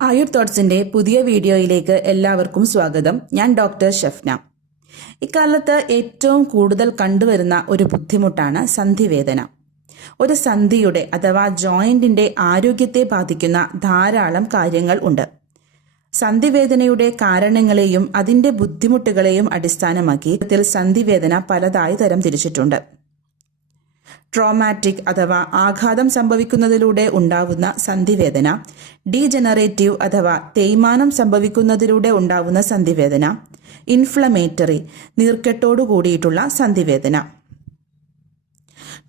ആയുർ തോട്ട്സിന്റെ പുതിയ വീഡിയോയിലേക്ക് എല്ലാവർക്കും സ്വാഗതം. ഞാൻ ഡോക്ടർ ഷഫ്ന. ഇക്കാലത്ത് ഏറ്റവും കൂടുതൽ കണ്ടുവരുന്ന ഒരു ബുദ്ധിമുട്ടാണ് സന്ധിവേദന. ഒരു സന്ധിയുടെ അഥവാ ജോയിന്റിന്റെ ആരോഗ്യത്തെ ബാധിക്കുന്ന ധാരാളം കാര്യങ്ങൾ ഉണ്ട്. സന്ധിവേദനയുടെ കാരണങ്ങളെയും അതിന്റെ ബുദ്ധിമുട്ടുകളെയും അടിസ്ഥാനമാക്കി സന്ധിവേദന പലതായി തരം തിരിച്ചിട്ടുണ്ട്. ട്രോമാറ്റിക് അഥവാ ആഘാതം സംഭവിക്കുന്നതിലൂടെ ഉണ്ടാവുന്ന സന്ധിവേദന ഡീജനറേറ്റീവ് അഥവാ തേയ്മാനം സംഭവിക്കുന്നതിലൂടെ ഉണ്ടാവുന്ന സന്ധിവേദന ഇൻഫ്ലമേറ്ററി നീർക്കെട്ടോടു കൂടിയിട്ടുള്ള സന്ധിവേദന.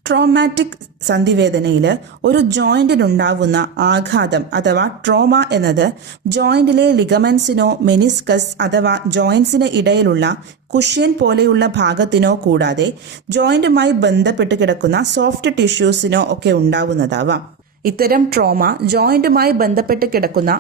ട്രോമാറ്റിക് സന്ധിവേദനയിൽ ഒരു ജോയിന്റിനുണ്ടാവുന്ന ആഘാതം അഥവാ ട്രോമ എന്നത് ജോയിന്റിലെ ലിഗമെൻസിനോ മെനിസ്കസ് അഥവാ ജോയിന്റ്സിന് ഇടയിലുള്ള കുഷ്യൻ പോലെയുള്ള ഭാഗത്തിനോ കൂടാതെ ജോയിന്റുമായി ബന്ധപ്പെട്ട് കിടക്കുന്ന സോഫ്റ്റ് ടിഷ്യൂസിനോ ഒക്കെ ഉണ്ടാവുന്നതാവാം. ഇത്തരം ട്രോമ ജോയിന്റുമായി ബന്ധപ്പെട്ട് കിടക്കുന്ന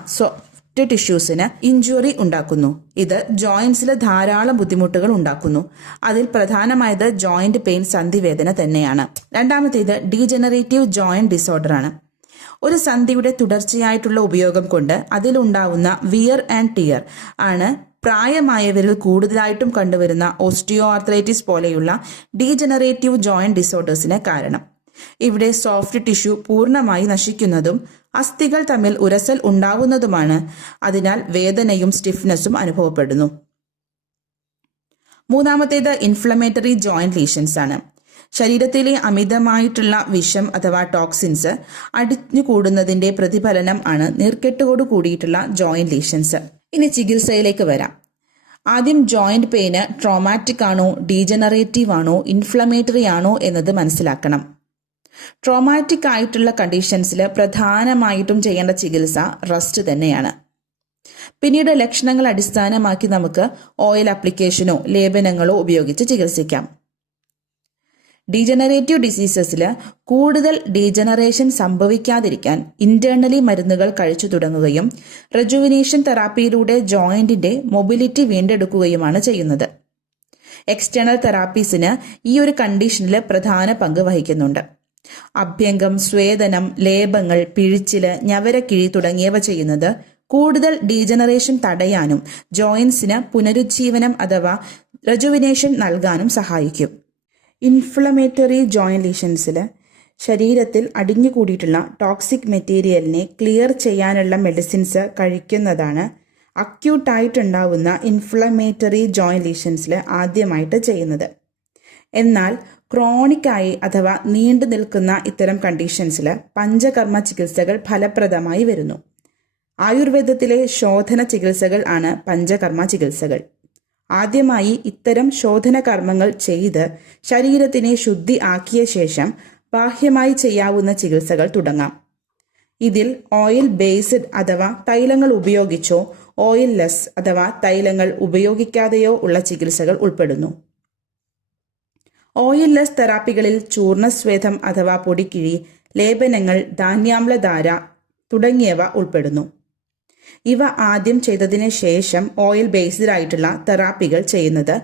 സോഫ്റ്റ് ടിഷ്യൂസിന് ഇഞ്ചുറി ഉണ്ടാക്കുന്നു. ഇത് ജോയിന്റ്സിൽ ധാരാളം ബുദ്ധിമുട്ടുകൾ ഉണ്ടാക്കുന്നു. അതിൽ പ്രധാനമായത് ജോയിന്റ് പെയിൻ സന്ധിവേദന തന്നെയാണ്. രണ്ടാമത്തേത് ഡീജനറേറ്റീവ് ജോയിന്റ് ഡിസോർഡർ ആണ് ഒരു സന്ധിയുടെ തുടർച്ചയായിട്ടുള്ള ഉപയോഗം കൊണ്ട് അതിലുണ്ടാവുന്ന വിയർ ആൻഡ് ടിയർ ആണ് പ്രായമായവരിൽ കൂടുതലായിട്ടും കണ്ടുവരുന്ന ഓസ്റ്റിയോ ആർത്രൈറ്റിസ് പോലെയുള്ള ഡീജനറേറ്റീവ് ജോയിന്റ് ഡിസോർഡേഴ്സിന് കാരണം. ഇവിടെ സോഫ്റ്റ് ടിഷ്യൂ പൂർണമായി നശിക്കുന്നതും അസ്ഥികൾ തമ്മിൽ ഉരസൽ ഉണ്ടാവുന്നതുമാണ്. അതിനാൽ വേദനയും സ്റ്റിഫ്നെസ്സും അനുഭവപ്പെടുന്നു. മൂന്നാമത്തേത് ഇൻഫ്ലമേറ്ററി ജോയിന്റ് ലീഷൻസ് ആണ്. ശരീരത്തിലെ അമിതമായിട്ടുള്ള വിഷം അഥവാ ടോക്സിൻസ് അടിഞ്ഞുകൂടുന്നതിന്റെ പ്രതിഫലനം ആണ് നീർക്കെട്ടോട് കൂടിയിട്ടുള്ള ജോയിന്റ് ലീഷൻസ് ഇനി ചികിത്സയിലേക്ക് വരാം. ആദ്യം ജോയിന്റ് പെയിന് ട്രോമാറ്റിക് ആണോ ഡീജനറേറ്റീവ് ആണോ ഇൻഫ്ലമേറ്ററി ആണോ എന്നത് മനസ്സിലാക്കണം. ട്രോമാറ്റിക് ആയിട്ടുള്ള കണ്ടീഷൻസിൽ പ്രധാനമായിട്ടും ചെയ്യേണ്ട ചികിത്സ റസ്റ്റ് തന്നെയാണ്. പിന്നീട് ലക്ഷണങ്ങൾ അടിസ്ഥാനമാക്കി നമുക്ക് ഓയിൽ അപ്ലിക്കേഷനോ ലേപനങ്ങളോ ഉപയോഗിച്ച് ചികിത്സിക്കാം. ഡീജനറേറ്റീവ് ഡിസീസസിൽ കൂടുതൽ ഡീജനറേഷൻ സംഭവിക്കാതിരിക്കാൻ ഇന്റേണലി മരുന്നുകൾ കഴിച്ചു തുടങ്ങുകയും റെജുവിനേഷൻ തെറാപ്പിയിലൂടെ ജോയിന്റിന്റെ മൊബിലിറ്റി വീണ്ടെടുക്കുകയുമാണ് ചെയ്യുന്നത്. എക്സ്റ്റേണൽ തെറാപ്പീസിന് ഈ ഒരു കണ്ടീഷനിൽ പ്രധാന പങ്ക് വഹിക്കുന്നുണ്ട്. അഭ്യംഗം സ്വേദനം ലേപങ്ങൾ പിഴിച്ചിൽ ഞവരക്കിഴി തുടങ്ങിയവ ചെയ്യുന്നത് കൂടുതൽ ഡീജനറേഷൻ തടയാനും ജോയിൻസിന് പുനരുജ്ജീവനം അഥവാ റെജുവിനേഷൻ നൽകാനും സഹായിക്കും. ഇൻഫ്ലമേറ്ററി ജോയിൻ ലീഷൻസിൽ ശരീരത്തിൽ അടിഞ്ഞുകൂടിയിട്ടുള്ള ടോക്സിക് മെറ്റീരിയലിനെ ക്ലിയർ ചെയ്യാനുള്ള മെഡിസിൻസ് കഴിക്കുന്നതാണ് അക്യൂട്ടായിട്ടുണ്ടാവുന്ന ഇൻഫ്ലമേറ്ററി ജോയിൻ ലീഷൻസിൽ ആദ്യമായിട്ട് ചെയ്യുന്നത്. എന്നാൽ ക്രോണിക്കായി അഥവാ നീണ്ടു നിൽക്കുന്ന ഇത്തരം കണ്ടീഷൻസിൽ പഞ്ചകർമ്മ ചികിത്സകൾ ഫലപ്രദമായി വരുന്നു. ആയുർവേദത്തിലെ ശോധന ചികിത്സകൾ ആണ് പഞ്ചകർമ്മ ചികിത്സകൾ. ആദ്യമായി ഇത്തരം ശോധന കർമ്മങ്ങൾ ചെയ്ത് ശരീരത്തിനെ ശുദ്ധി ആക്കിയ ശേഷം ബാഹ്യമായി ചെയ്യാവുന്ന ചികിത്സകൾ തുടങ്ങാം. ഇതിൽ ഓയിൽ ബേസ്ഡ് അഥവാ തൈലങ്ങൾ ഉപയോഗിച്ചോ ഓയിൽ ലെസ് അഥവാ തൈലങ്ങൾ ഉപയോഗിക്കാതെയോ ഉള്ള ചികിത്സകൾ ഉൾപ്പെടുന്നു. ലെസ് തെറാപ്പികളിൽ ചൂർണസ്വേദം അഥവാ പൊടിക്കിഴി ലേപനങ്ങൾ ധാന്യാമ്ലധാര തുടങ്ങിയവ ഉൾപ്പെടുന്നു. ഇവ ആദ്യം ചെയ്തതിന് ശേഷം ഓയിൽ ബേസ്ഡ് ആയിട്ടുള്ള തെറാപ്പികൾ ചെയ്യുന്നത്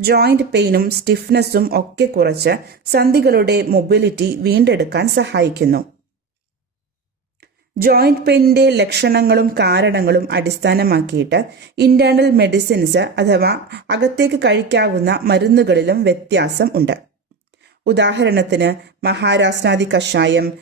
ജോയിന്റ് പെയിനും സ്റ്റിഫ്നെസ്സും ഒക്കെ കുറച്ച് സന്ധികളുടെ മൊബിലിറ്റി വീണ്ടെടുക്കാൻ സഹായിക്കുന്നു. ജോയിന്റ് പെയിനിന്റെ ലക്ഷണങ്ങളും കാരണങ്ങളും അടിസ്ഥാനമാക്കിയിട്ട് ഇന്റേണൽ മെഡിസിൻസ് അഥവാ അകത്തേക്ക് കഴിക്കാവുന്ന മരുന്നുകളിലും വ്യത്യാസം ഉണ്ട്. ഉദാഹരണത്തിന് മഹാരാസ്നാദി കഷായം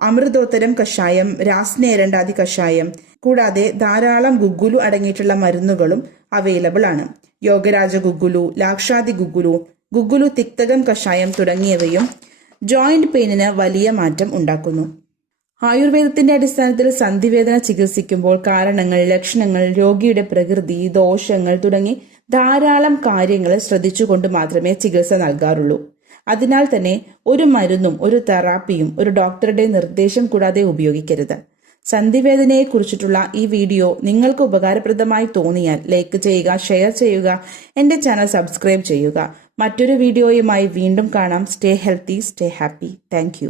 അമൃതോത്തരം കഷായം രാസ്നേരണ്ടാദി കഷായം കൂടാതെ ധാരാളം ഗുഗുലു അടങ്ങിയിട്ടുള്ള മരുന്നുകളും അവൈലബിൾ ആണ്. യോഗരാജ ഗുഗുലു ലാക്ഷാദി ഗുഗുലു ഗുഗുലു തിക്തകം കഷായം തുടങ്ങിയവയും ജോയിന്റ് പെയിനിന് വലിയ മാറ്റം ഉണ്ടാക്കുന്നു. ആയുർവേദത്തിന്റെ അടിസ്ഥാനത്തിൽ സന്ധിവേദന ചികിത്സിക്കുമ്പോൾ കാരണങ്ങൾ ലക്ഷണങ്ങൾ രോഗിയുടെ പ്രകൃതി ദോഷങ്ങൾ തുടങ്ങി ധാരാളം കാര്യങ്ങൾ ശ്രദ്ധിച്ചുകൊണ്ട് മാത്രമേ ചികിത്സ നൽകാറുള്ളൂ. അതിനാൽ തന്നെ ഒരു മരുന്നും ഒരു തെറാപ്പിയും ഒരു ഡോക്ടറുടെ നിർദ്ദേശം കൂടാതെ ഉപയോഗിക്കരുത്. സന്ധിവേദനയെ കുറിച്ചിട്ടുള്ള ഈ വീഡിയോ നിങ്ങൾക്ക് ഉപകാരപ്രദമായി തോന്നിയാൽ ലൈക്ക് ചെയ്യുക ഷെയർ ചെയ്യുക എന്റെ ചാനൽ സബ്സ്ക്രൈബ് ചെയ്യുക. മറ്റൊരു വീഡിയോയുമായി വീണ്ടും കാണാം. Stay healthy stay happy. Thank